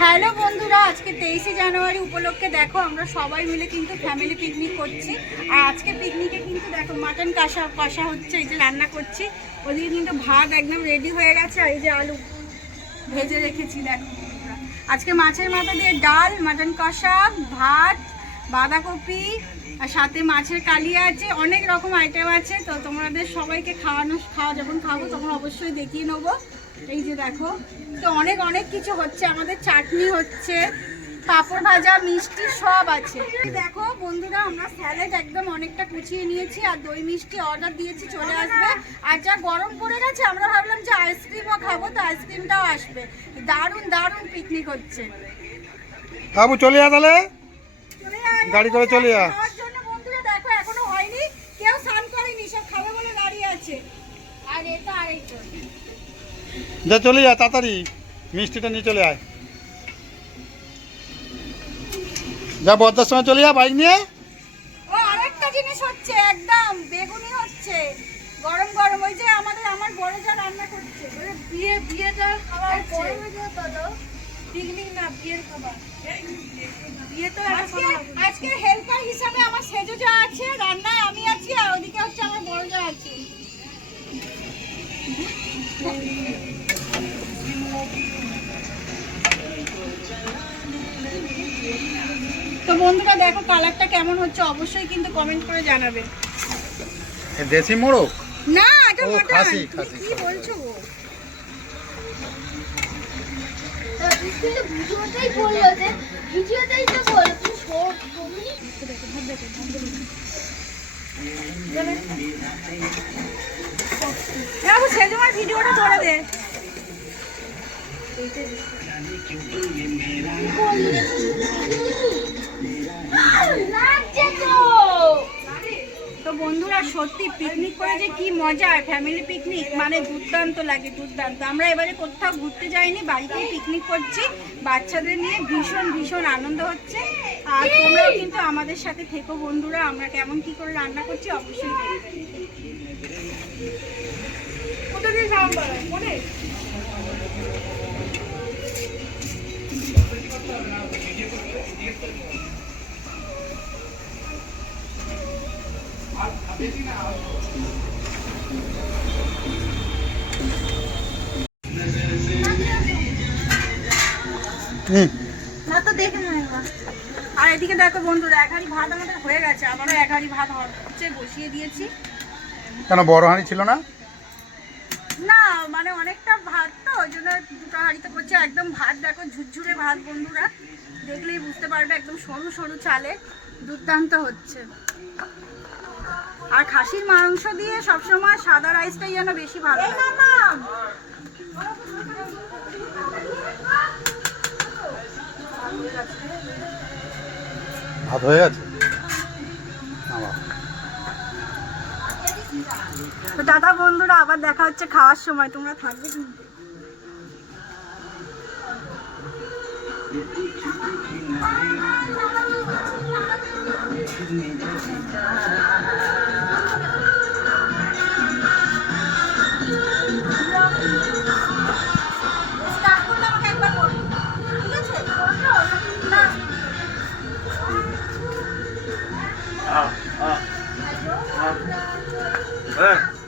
Hello বন্ধুরা, আজকে তেইশে জানুয়ারি উপলক্ষে দেখো আমরা সবাই মিলে কিন্তু ফ্যামিলি পিকনিক করছি। আর আজকে পিকনিকে কিন্তু দেখো মাটন কষা কষা হচ্ছে, এই যে রান্না করছি। ওদিকে কিন্তু ভাত একদম রেডি হয়ে গেছে এই যে আলু ভেজে রেখেছি দেখো আজকে মাছের মাথা দিয়ে ডাল মাটন কষা, ভাত, বাঁধাকপি, আর সাথে মাছের কালিয়া আছে, অনেক রকম আইটেম আছে। তো তোমাদের সবাইকে খাওয়ানো, খাওয়া যখন খাব তখন অবশ্যই দেখিয়ে নেব। এই যে দেখো তো অনেক অনেক কিছু হচ্ছে আমাদের চাটনি হচ্ছে পাঁপড় ভাজা মিষ্টি সব আছে। দেখো বন্ধুরা আমরা স্যালাড একদম অনেকটা কুচিয়ে নিয়েছি আর দই মিষ্টি অর্ডার দিয়েছি চলে আসবে। আর যা গরম পড়ে গেছে আমরা ভাবলাম যে আইসক্রিমও খাব তো আইসক্রিমটাও আসবে। দারুণ দারুণ পিকনিক হচ্ছে। বাবু চলে যা তাহলে। গাড়ি করে চলে যা। যা চলে যা তাড়াতাড়ি। মিষ্টিটা নিয়ে চলে আয়। যা বদ্দার সময় চলে যা বাইক নিয়ে। ও আরেকটা জিনিস হচ্ছে একদম বেগুনি হচ্ছে। গরম গরম ওই যে আমাদের আমার বড় যা রান্না করছে ওই বিয়ে বিয়েটা খাবার পিকনিক না বিয়ের খাবার। বিয়ে তো আজকে আজকে হেল্পার হিসাবে আমার সেজো যা আছে রান্নায় আমি আছি আর ওদিকে হচ্ছে আমার বড় যা আছে। তো বন্ধুরা দেখো কালারটা কেমন হচ্ছে অবশ্যই কিন্তু কমেন্ট করে জানাবে। দেশি মোড়ক না এটা মাটন কি বলছো ভিডিওতেই বলল যে ভিডিওতেই তো বলল তুমি ভিডিওটা করে দে তো তো বন্ধুরা সত্যি পিকনিক করে যে কি মজা ফ্যামিলি পিকনিক মানে দুর্দান্ত লাগে, দুর্দান্ত। আমরা এবারে কোথাও ঘুরতে যাইনি, বাড়িতেই পিকনিক করছি। বাচ্চাদের নিয়ে ভীষণ ভীষণ আনন্দ হচ্ছে। আর তোমরাও কিন্তু আমাদের সাথে থেকো বন্ধুরা, আমরা কেমন কি করে রান্না করছি অবশ্যই দেখবে না তো দেখে আর এদিকে দেখো বন্ধুরা এক হাঁড়ি ভাত আমাদের হয়ে গেছে। আবারও এক হাঁড়ি ভাত হচ্ছে বসিয়ে দিয়েছি। কেন বড় হাঁড়ি ছিল না? না মানে অনেকটা ভাত তো ওই জন্য দুটো হাঁড়িতে করছে। একদম ভাত দেখো ঝুরঝুরে ভাত বন্ধুরা। দেখলেই বুঝতে পারবে একদম সরু সরু চালে দুর্দান্ত হচ্ছে। আর খাসির মাংস দিয়ে সবসময় সাদা রাইসটাই যেন বেশি ভালো ভাত হয়ে গেছে? তো দাদা বন্ধুরা আবার দেখা হচ্ছে খাওয়ার সময়। তোমরা থাকবে কিন্তু। 哎。